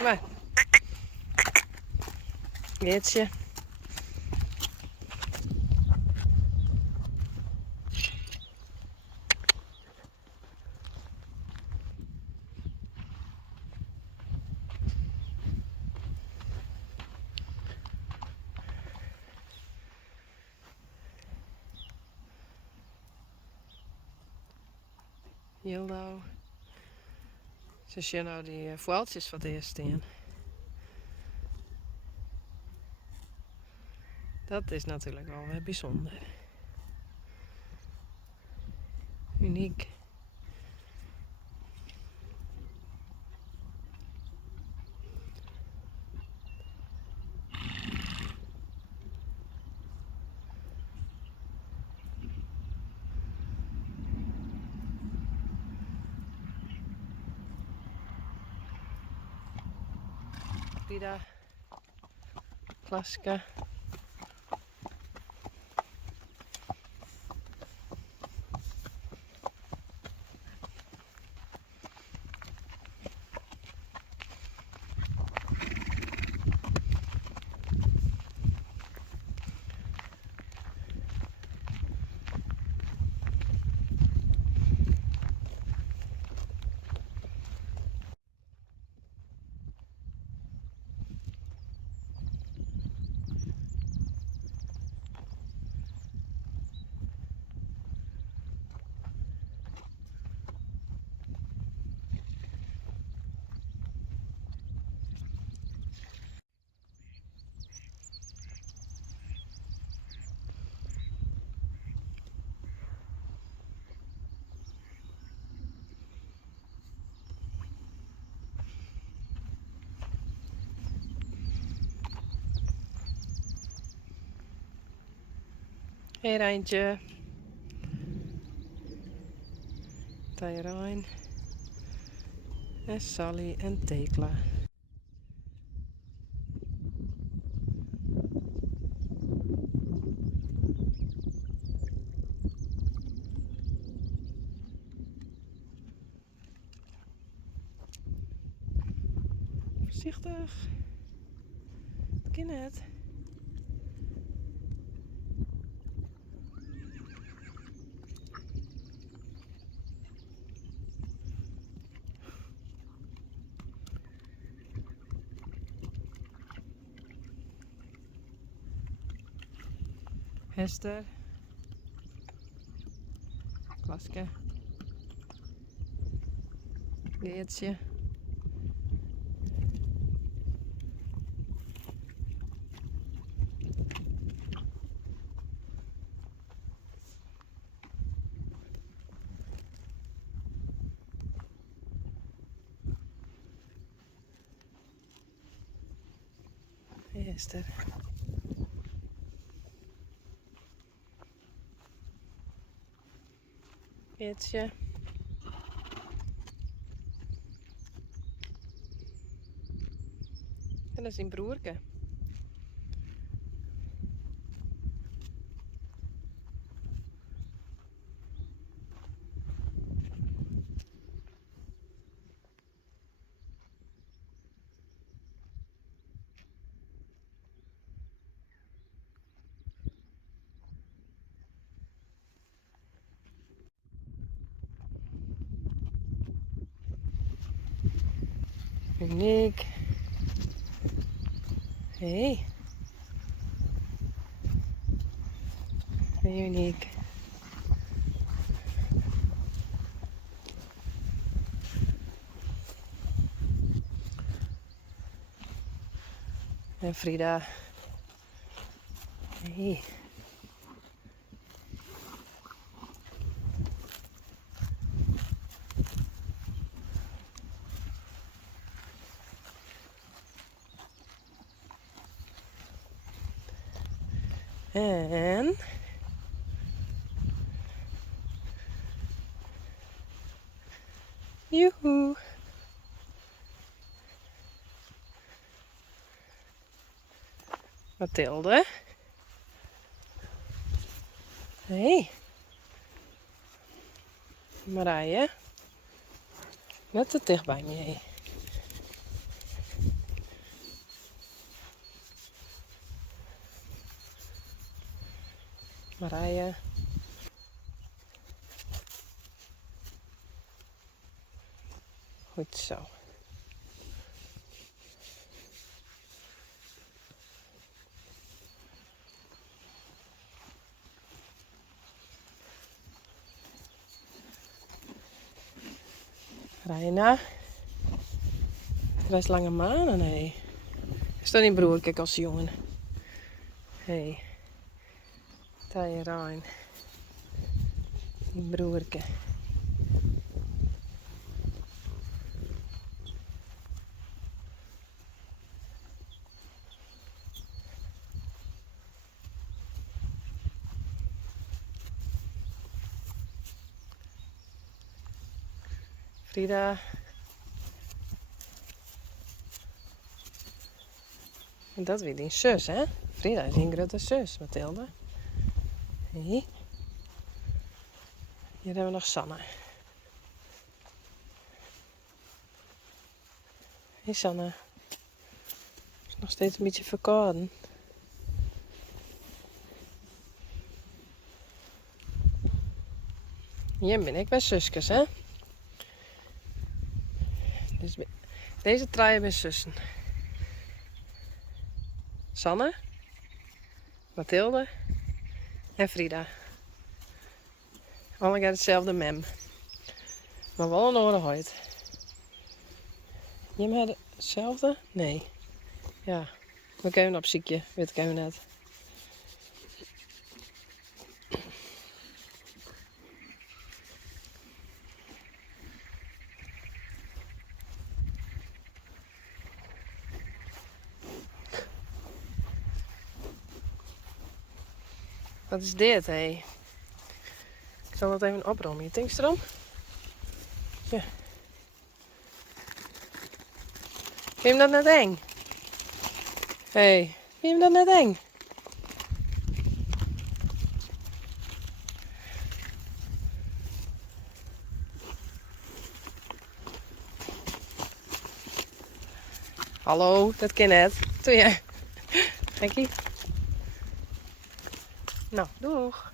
Kom maar. Geertje. Hildo. Ze zien nou die voeltjes wat eerst staan. Dat is natuurlijk wel weer bijzonder. Uniek. Frida. Klaska. Hey Rijntje. Tyrijn. En Sally en Tekla. Voorzichtig. Het kan het. Hester. Klaske. Geertje. Hester. Geertje. En dat is een broerke. Uniek. Hey. Uniek. En Frida. Hey. En joehoe. Mathilde. Hey. Marije. Net te dicht bij me. Marije. Goed zo. Reina. Er is lange manen, hé. Is dat niet broer, kijk als jongen. Hé. Daar je Rijn. Die broerke. Frida. En dat weer die zus, hè? Frida is een grote zus, Mathilde. Hé. Hier hebben we nog Sanne. Hé Sanne. Is nog steeds een beetje verkouden. Hier ben ik bij zusjes, hè? Dus deze draaien bij zussen. Sanne, Mathilde en Frida. Allemaal hetzelfde mem. Maar wel een andere huid. Je hebt hetzelfde? Nee. Ja, we kunnen op ziekje, weet ik even net. Wat is dit, hé? Ik zal dat even oprollen. Je denkt erom? Ja. Vind je hem dat net eng? Hé, vind je hem dat net eng? Hallo, dat kan net. Doe je. Gekkie. Nou, doeg.